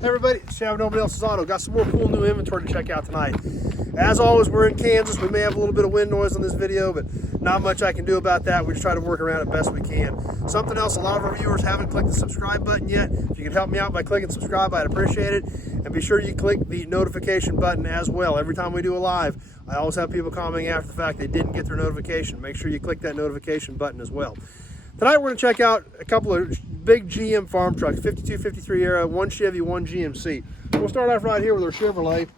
Hey everybody, it's Chevy, nobody else's auto. Got some more cool new inventory to check out tonight. As always, we're in Kansas. We may have a little bit of wind noise on this video, but not much I can do about that. We just try to work around it best we can. Something else, a lot of our viewers haven't clicked the subscribe button yet. If you could help me out by clicking subscribe, I'd appreciate it. And be sure you click the notification button as well. Every time we do a live, I always have people commenting after the fact they didn't get their notification. Make sure you click that notification button as well. Tonight we're going to check out a couple of big GM farm trucks, 52, 53 era, one Chevy, one GMC. We'll start off right here with our Chevrolet.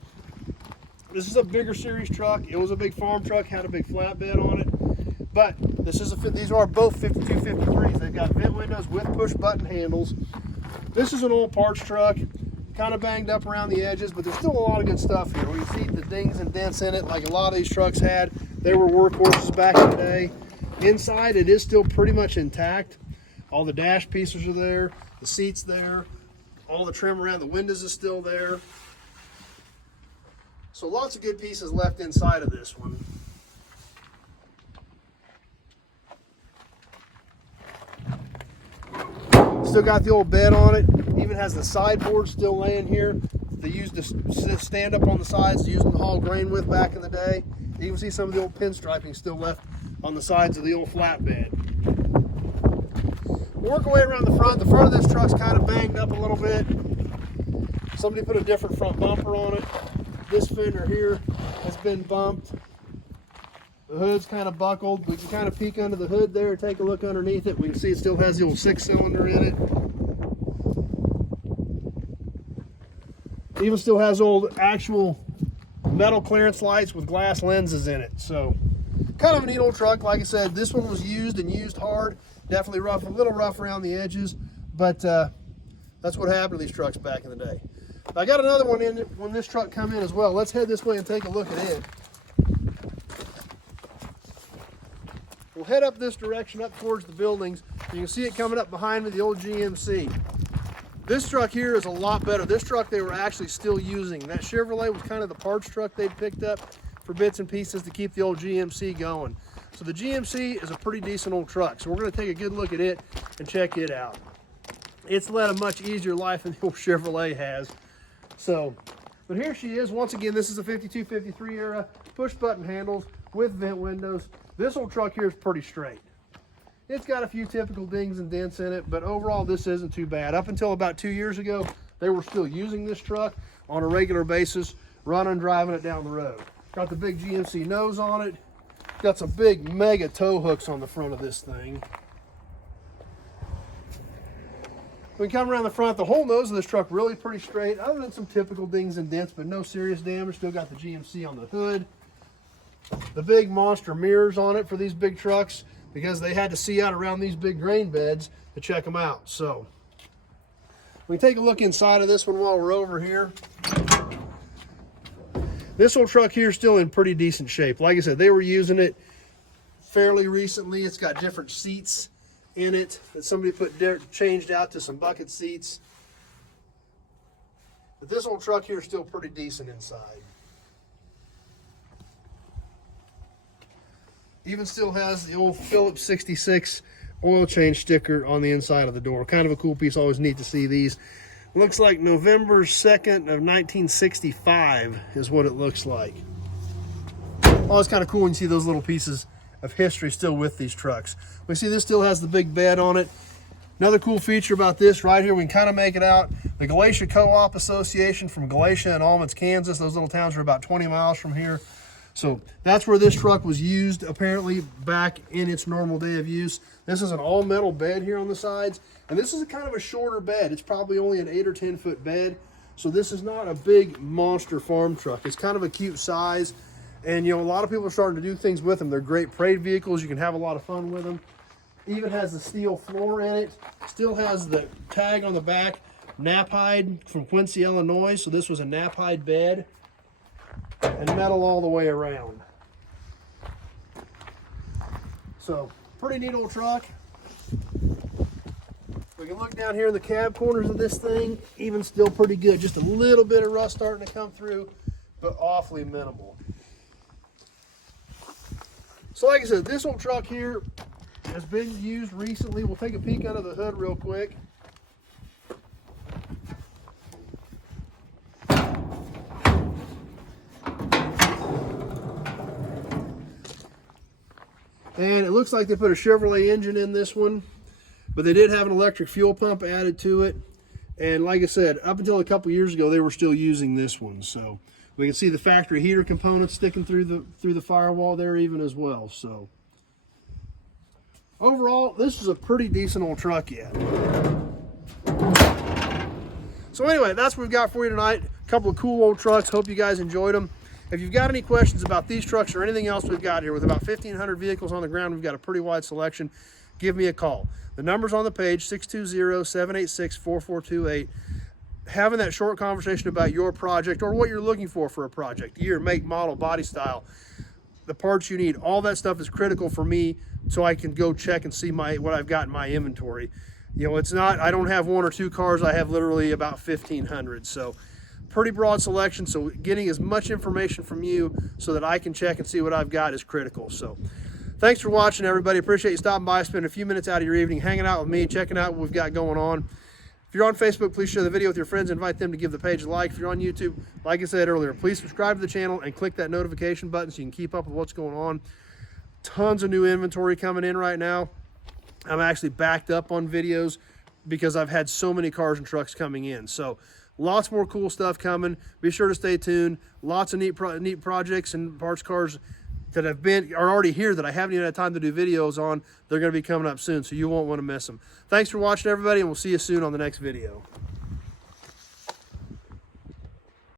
This is a bigger series truck. It was a big farm truck, had a big flatbed on it. But these are both 52, 53s. They've got vent windows with push button handles. This is an old parts truck, kind of banged up around the edges, but there's still a lot of good stuff here. You see the dings and dents in it like a lot of these trucks had. They were workhorses back in the day. Inside, it is still pretty much intact. All the dash pieces are there, the seats there, all the trim around the windows is still there. So lots of good pieces left inside of this one. Still got the old bed on it. Even has the sideboard still laying here. They used to stand up on the sides to use them to haul grain with back in the day. You can see some of the old pinstriping still left on the sides of the old flatbed. We'll work our way around the front. The front of this truck's kind of banged up a little bit. Somebody put a different front bumper on it. This fender here has been bumped. The hood's kind of buckled. We can kind of peek under the hood there and take a look underneath it. We can see it still has the old 6-cylinder in it. Even still has old actual metal clearance lights with glass lenses in it. So kind of a neat old truck. Like I said, this one was used and used hard. Definitely rough, a little rough around the edges, but that's what happened to these trucks back in the day. I got another one in when this truck come in as well. Let's head this way and take a look at it. We'll head up this direction up towards the buildings. You can see it coming up behind me, the old GMC. This truck here is a lot better. This truck they were actually still using. That Chevrolet was kind of the parts truck they'd picked up for bits and pieces to keep the old GMC going. So the GMC is a pretty decent old truck. So we're going to take a good look at it and check it out. It's led a much easier life than the old Chevrolet has. So, but here she is. Once again, this is a 52, 53 era, push button handles with vent windows. This old truck here is pretty straight. It's got a few typical dings and dents in it, but overall this isn't too bad. Up until about 2 years ago, they were still using this truck on a regular basis, running, driving it down the road. Got the big GMC nose on it. Got some big mega tow hooks on the front of this thing. We come around the front, the whole nose of this truck really pretty straight, other than some typical dings and dents, but no serious damage. Still got the GMC on the hood. The big monster mirrors on it for these big trucks because they had to see out around these big grain beds to check them out. So we take a look inside of this one while we're over here. This old truck here is still in pretty decent shape. Like I said, they were using it fairly recently. It's got different seats in it that somebody changed out to some bucket seats. But this old truck here is still pretty decent inside. Even still has the old Phillips 66 oil change sticker on the inside of the door. Kind of a cool piece. Always neat to see these. Looks like November 2nd of 1965 is what it looks like. Always kind of cool when you see those little pieces of history still with these trucks. We see this still has the big bed on it. Another cool feature about this right here, we can kind of make it out. The Galatia Co-op Association from Galatia and Almonds, Kansas. Those little towns are about 20 miles from here. So that's where this truck was used apparently back in its normal day of use. This is an all metal bed here on the sides. And this is a kind of a shorter bed. It's probably only an 8 or 10 foot bed. So this is not a big monster farm truck. It's kind of a cute size. And you know, a lot of people are starting to do things with them. They're great parade vehicles. You can have a lot of fun with them. Even has the steel floor in it. Still has the tag on the back, Knapheide from Quincy, Illinois. So this was a Knapheide bed. And metal all the way around. So pretty neat old truck. We can look down here in the cab corners of this thing, even still pretty good. Just a little bit of rust starting to come through, but awfully minimal. So like I said, this old truck here has been used recently. We'll take a peek under the hood real quick. And it looks like they put a Chevrolet engine in this one, but they did have an electric fuel pump added to it. And like I said, up until a couple years ago, they were still using this one. So we can see the factory heater components sticking through the firewall there even as well. So overall, this is a pretty decent old truck yet. So anyway, that's what we've got for you tonight. A couple of cool old trucks. Hope you guys enjoyed them. If you've got any questions about these trucks or anything else we've got here, with about 1,500 vehicles on the ground, we've got a pretty wide selection. Give me a call. The number's on the page, 620-786-4428. Having that short conversation about your project or what you're looking for a project, year, make, model, body style, the parts you need, all that stuff is critical for me so I can go check and see what I've got in my inventory. You know, it's not, I don't have 1 or 2 cars, I have literally about 1,500. So pretty broad selection, so getting as much information from you so that I can check and see what I've got is critical. So thanks for watching, everybody. Appreciate you stopping by, spending a few minutes out of your evening hanging out with me, checking out what we've got going on. If you're on Facebook, please share the video with your friends, invite them to give the page a like. If you're on YouTube, like I said earlier, please subscribe to the channel and click that notification button so you can keep up with what's going on. Tons of new inventory coming in right now. I'm actually backed up on videos because I've had so many cars and trucks coming in. So lots more cool stuff coming. Be sure to stay tuned. Lots of neat projects and parts cars that are already here that I haven't even had time to do videos on. They're going to be coming up soon, so you won't want to miss them. Thanks for watching, everybody, and we'll see you soon on the next video.